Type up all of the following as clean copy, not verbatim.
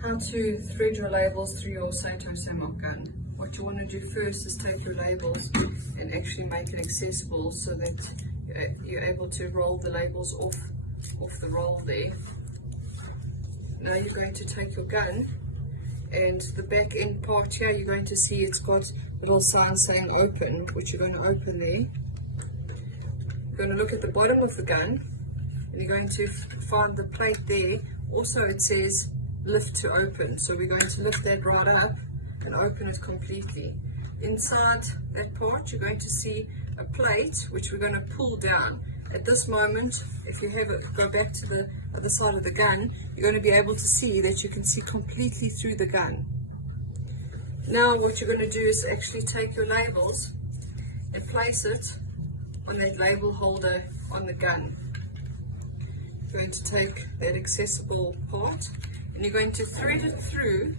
How to thread your labels through your Sato Samark gun. What you want to do first is take your labels and actually make it accessible so that you're able to roll the labels off the roll there. Now you're going to take your gun, and the back end part here, you're going to see it's got a little sign saying open, which you're going to open there. You're going to look at the bottom of the gun, and you're going to find the plate there. Also it says lift to open, so we're going to lift that right up and open it completely. Inside that part you're going to see a plate which we're going to pull down. At this moment, if you have it go back to the other side of the gun, you're going to be able to see that you can see completely through the gun. Now what you're going to do is actually take your labels and place it on that label holder on the gun. You're going to take that accessible part and you're going to thread it through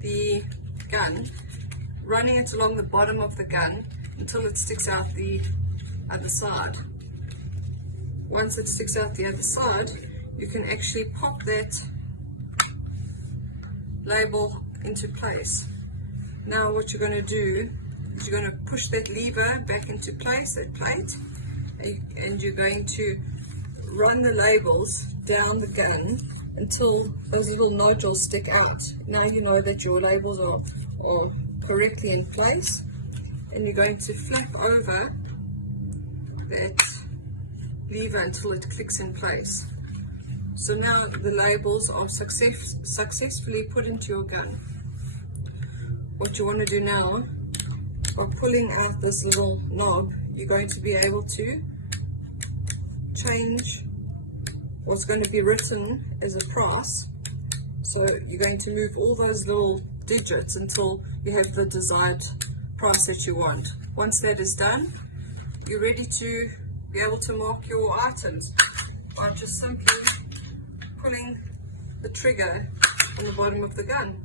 the gun, running it along the bottom of the gun until it sticks out the other side. Once it sticks out the other side, you can actually pop that label into place. Now what you're going to do is you're going to push that lever back into place, that plate, and you're going to run the labels down the gun until those little nodules stick out. Now you know that your labels are correctly in place, and you're going to flap over that lever until it clicks in place. So now the labels are successfully put into your gun. What you want to do now, by pulling out this little knob, you're going to be able to change what's going to be written as a price. So you're going to move all those little digits until you have the desired price that you want. Once that is done, you're ready to be able to mark your items by just simply pulling the trigger on the bottom of the gun.